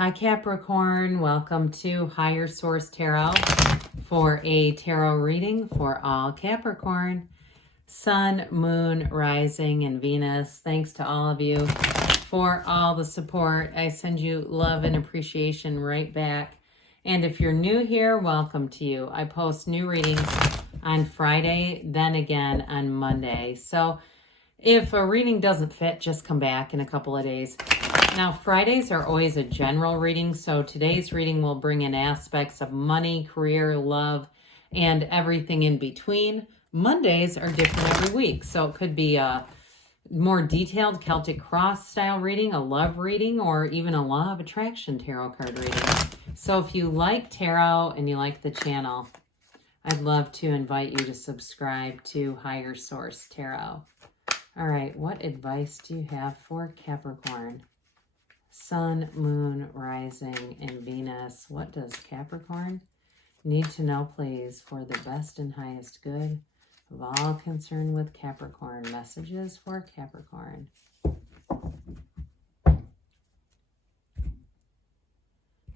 Hi Capricorn, welcome to Higher Source Tarot for a tarot reading for all Capricorn. Sun, Moon, Rising, and Venus. Thanks to all of you for all the support. I send you love and appreciation right back. And if you're new here, welcome to you. I post new readings on Friday, then again on Monday. So if a reading doesn't fit, just come back in a couple of days. Now, Fridays are always a general reading, so today's reading will bring in aspects of money, career, love, and everything in between. Mondays are different every week, so it could be a more detailed Celtic Cross style reading, a love reading, or even a law of attraction tarot card reading. So if you like tarot and you like the channel, I'd love to invite you to subscribe to Higher Source Tarot. All right, what advice do you have for Capricorn? Sun, Moon, Rising, and Venus. What does Capricorn need to know, please, for the best and highest good of all concerned with Capricorn? Messages for Capricorn.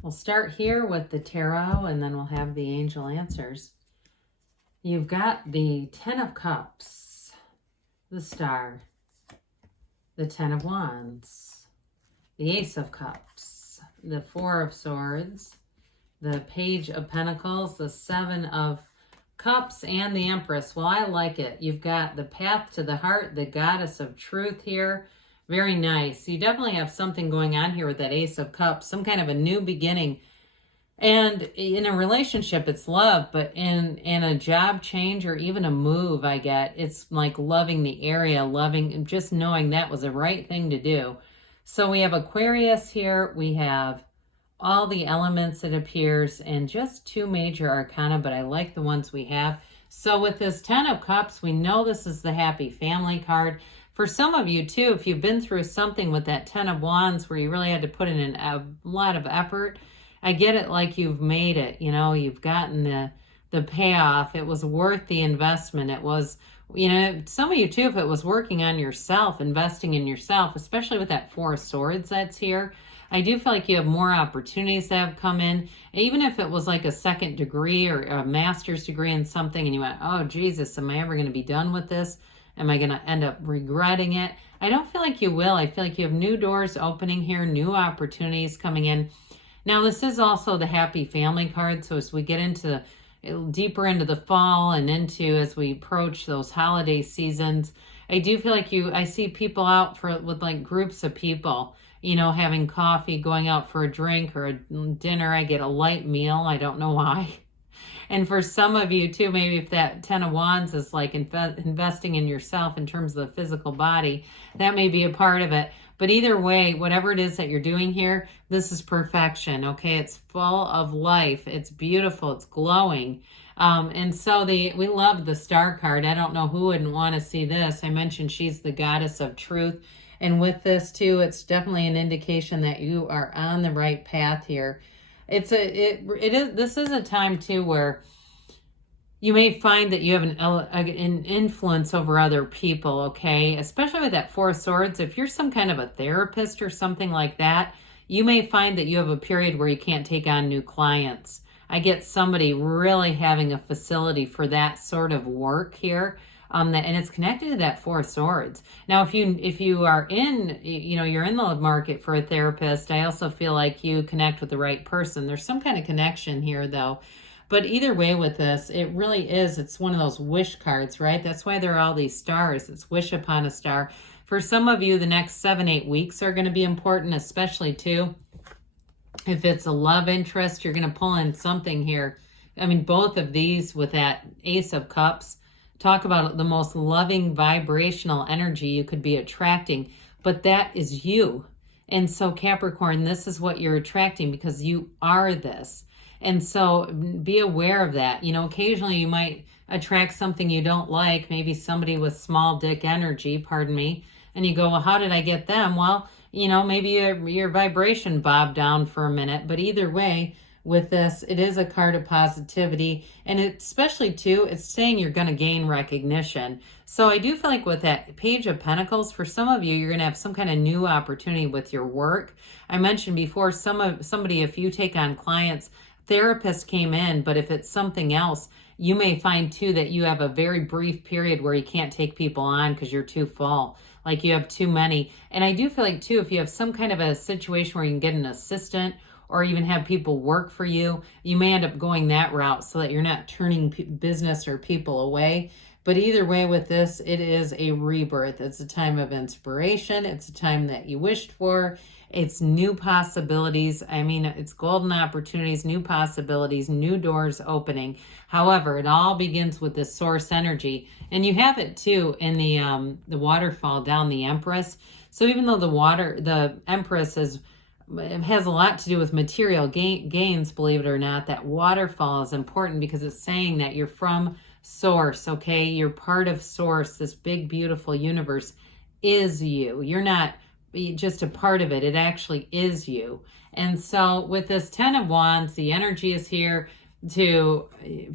We'll start here with the tarot, and then we'll have the angel answers. You've got the Ten of Cups, the Star, the Ten of Wands, the Ace of Cups, the Four of Swords, the Page of Pentacles, the Seven of Cups, and the Empress. Well, I like it. You've got the Path to the Heart, the Goddess of Truth here. Very nice. You definitely have something going on here with that Ace of Cups, some kind of a new beginning. And in a relationship, it's love, but in a job change or even a move, I get, it's like loving the area, loving, just knowing that was the right thing to do. So we have Aquarius here, we have all the elements, it appears, and just two major arcana, but I like the ones we have. So with this Ten of Cups, we know this is the happy family card. For some of you too, if you've been through something with that Ten of Wands where you really had to put in a lot of effort, I get it, like you've made it, you know, you've gotten the payoff. It was worth the investment. It was, you know, some of you too, if it was working on yourself, investing in yourself, especially with that Four of Swords that's here, I do feel like you have more opportunities that have come in. Even if it was like a second degree or a master's degree in something and you went, oh, Jesus, am I ever going to be done with this? Am I going to end up regretting it? I don't feel like you will. I feel like you have new doors opening here, new opportunities coming in. Now, this is also the happy family card. So as we get into deeper into the fall and into as we approach those holiday seasons, I do feel like I see people out with like groups of people, you know, having coffee, going out for a drink or a dinner. I get a light meal. I don't know why. And for some of you too, maybe if that Ten of Wands is like investing in yourself in terms of the physical body, that may be a part of it. But either way, whatever it is that you're doing here, this is perfection, okay? It's full of life. It's beautiful. It's glowing. And so we love the Star card. I don't know who wouldn't want to see this. I mentioned she's the Goddess of Truth. And with this too, it's definitely an indication that you are on the right path here. This is a time too where you may find that you have an influence over other people, okay? Especially with that Four of Swords. If you're some kind of a therapist or something like that, you may find that you have a period where you can't take on new clients. I get somebody really having a facility for that sort of work here. And it's connected to that Four of Swords. Now, if you are in, you know, you're in the market for a therapist, I also feel like you connect with the right person. There's some kind of connection here, though. But either way with this, it really is, it's one of those wish cards, right? That's why there are all these stars. It's wish upon a star. For some of you, the next 7-8 weeks are going to be important, especially too. If it's a love interest, you're going to pull in something here. I mean, both of these with that Ace of Cups, talk about the most loving vibrational energy you could be attracting, but that is you. And so Capricorn, this is what you're attracting because you are this. And so be aware of that. You know, occasionally you might attract something you don't like, maybe somebody with small dick energy, pardon me, and you go, well, how did I get them? Well, you know, maybe your vibration bobbed down for a minute, but either way, with this. It is a card of positivity, and especially too, it's saying you're going to gain recognition. So I do feel like with that Page of Pentacles, for some of you, you're going to have some kind of new opportunity with your work. I mentioned before, somebody, if you take on clients, therapist came in, but if it's something else, you may find too that you have a very brief period where you can't take people on because you're too full, like you have too many. And I do feel like too, if you have some kind of a situation where you can get an assistant or even have people work for you, you may end up going that route so that you're not turning business or people away. But either way with this, it is a rebirth. It's a time of inspiration. It's a time that you wished for. It's new possibilities. I mean, it's golden opportunities, new possibilities, new doors opening. However, it all begins with this source energy. And you have it too in the waterfall down the Empress. So even though the Empress has a lot to do with material gains, believe it or not, that waterfall is important because it's saying that you're from source, okay? You're part of source. This big, beautiful universe is you. You're not just a part of it. It actually is you. And so with this 10 of Wands, the energy is here to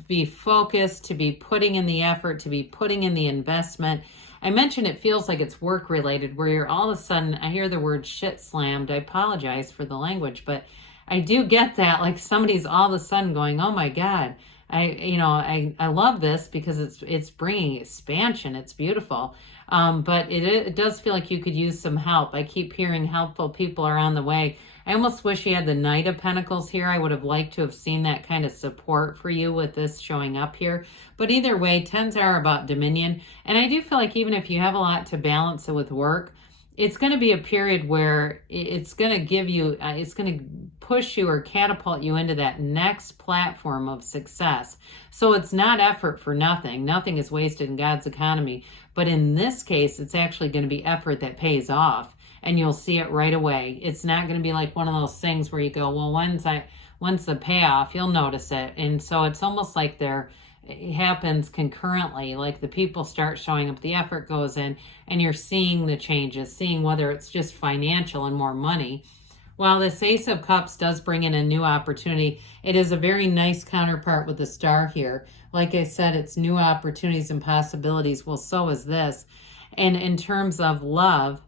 be focused, to be putting in the effort, to be putting in the investment. I mentioned it feels like it's work related, where you're all of a sudden, I hear the word shit slammed. I apologize for the language, but I do get that, like somebody's all of a sudden going, oh my God, I love this because it's bringing expansion. It's beautiful. But it does feel like you could use some help. I keep hearing helpful people are on the way. I almost wish you had the Knight of Pentacles here. I would have liked to have seen that kind of support for you with this showing up here. But either way, 10s are about dominion. And I do feel like even if you have a lot to balance it with work, it's going to be a period where it's going to give you, it's going to push you or catapult you into that next platform of success. So it's not effort for nothing. Nothing is wasted in God's economy. But in this case, it's actually going to be effort that pays off. And you'll see it right away. It's not going to be like one of those things where you go, well, when's the payoff? You'll notice it. And so it's almost like it happens concurrently, like the people start showing up, the effort goes in, and you're seeing the changes, seeing whether it's just financial and more money. While this Ace of Cups does bring in a new opportunity, it is a very nice counterpart with the Star here. Like I said, it's new opportunities and possibilities. Well, so is this. And in terms of love,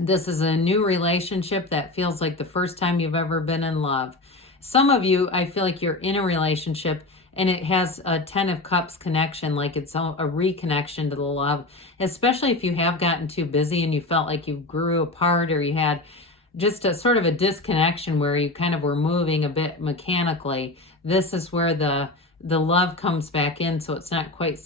this is a new relationship that feels like the first time you've ever been in love. Some of you, I feel like you're in a relationship and it has a 10 of Cups connection, like it's a reconnection to the love, especially if you have gotten too busy and you felt like you grew apart or you had just a sort of a disconnection where you kind of were moving a bit mechanically. This is where the love comes back in, so it's not quite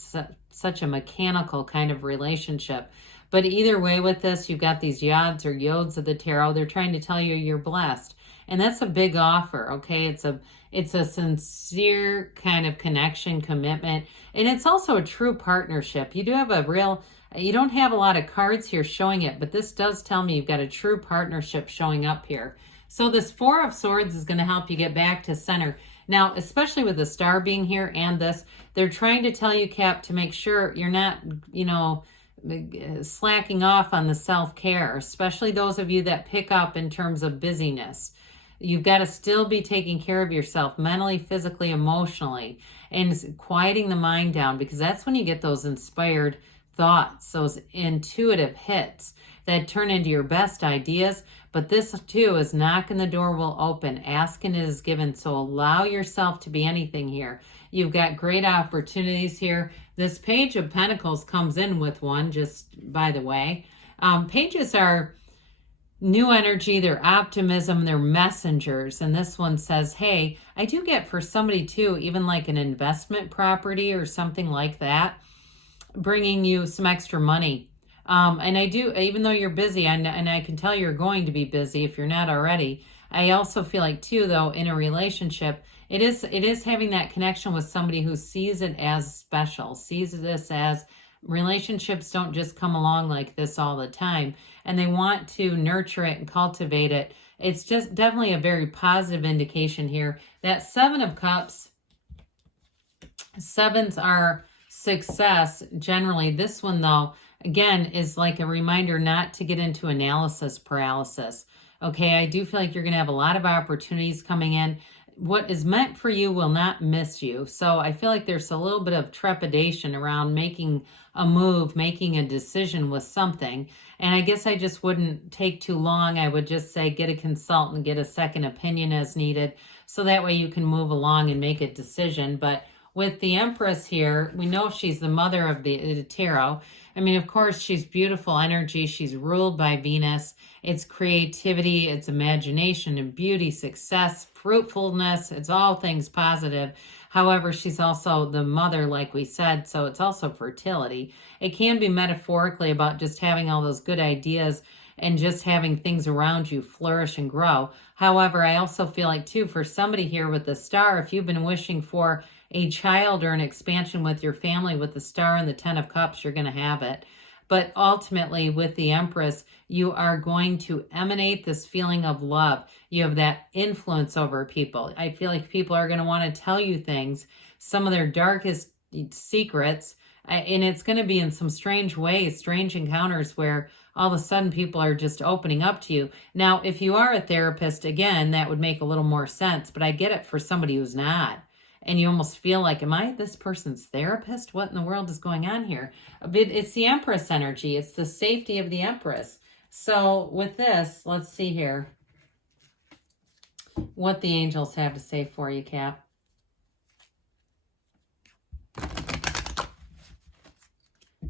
such a mechanical kind of relationship. But either way with this, you've got these yods or yods of the tarot. They're trying to tell you you're blessed. And that's a big offer, okay? It's a sincere kind of connection, commitment. And it's also a true partnership. You do have you don't have a lot of cards here showing it, but this does tell me you've got a true partnership showing up here. So this 4 of Swords is going to help you get back to center. Now, especially with the Star being here and this, they're trying to tell you, Cap, to make sure you're not, slacking off on the self-care, especially those of you that pick up in terms of busyness. You've got to still be taking care of yourself mentally, physically, emotionally, and quieting the mind down, because that's when you get those inspired thoughts, those intuitive hits that turn into your best ideas. But this too is knocking, the door will open, asking it is given. So allow yourself to be anything here. You've got great opportunities here. This Page of Pentacles comes in with one, just by the way. Pages are new energy, they're optimism, they're messengers. And this one says, hey, I do get for somebody too, even like an investment property or something like that, bringing you some extra money. And I do, even though you're busy, and I can tell you're going to be busy if you're not already, I also feel like too, though, in a relationship, it is having that connection with somebody who sees it as special, sees this as relationships don't just come along like this all the time, and they want to nurture it and cultivate it. It's just definitely a very positive indication here. That 7 of Cups, 7s are success generally. This one, though, again, is like a reminder not to get into analysis paralysis. Okay, I do feel like you're going to have a lot of opportunities coming in. what is meant for you will not miss you. So I feel like there's a little bit of trepidation around making a move, making a decision with something. And I guess I just wouldn't take too long. I would just say get a consultant, get a second opinion as needed. So that way you can move along and make a decision. But with the Empress here, we know she's the mother of the tarot. I mean, of course, she's beautiful energy. She's ruled by Venus. It's creativity, it's imagination and beauty, success, fruitfulness. It's all things positive. However, she's also the mother, like we said, so it's also fertility. It can be metaphorically about just having all those good ideas and just having things around you flourish and grow. However, I also feel like, too, for somebody here with the star, if you've been wishing for a child or an expansion with your family with the star and the 10 of cups, you're going to have it. But ultimately, with the Empress, you are going to emanate this feeling of love. You have that influence over people. I feel like people are going to want to tell you things, some of their darkest secrets, and it's going to be in some strange ways, strange encounters where all of a sudden people are just opening up to you. Now, if you are a therapist, again, that would make a little more sense, but I get it for somebody who's not. And you almost feel like, am I this person's therapist? What in the world is going on here? It's the Empress energy. It's the safety of the Empress. So with this, let's see here what the angels have to say for you, Cap.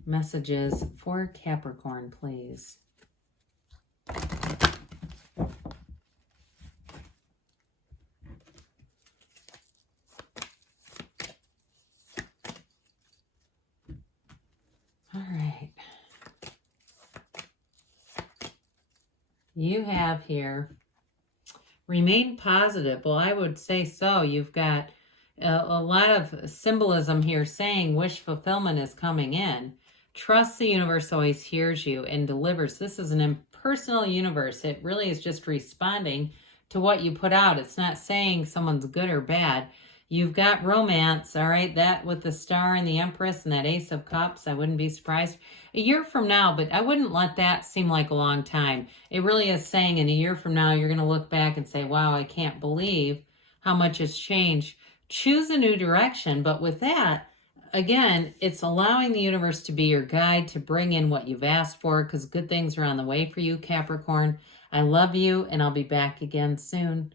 Messages for Capricorn, please. All right. You have here, remain positive. Well, I would say so. You've got a lot of symbolism here saying wish fulfillment is coming in. Trust the universe always hears you and delivers. This is an impersonal universe. It really is just responding to what you put out. It's not saying someone's good or bad. You've got romance, all right? That with the star and the Empress and that Ace of Cups, I wouldn't be surprised. A year from now, but I wouldn't let that seem like a long time. It really is saying in a year from now, you're going to look back and say, wow, I can't believe how much has changed. Choose a new direction, but with that, again, it's allowing the universe to be your guide to bring in what you've asked for because good things are on the way for you, Capricorn. I love you, and I'll be back again soon.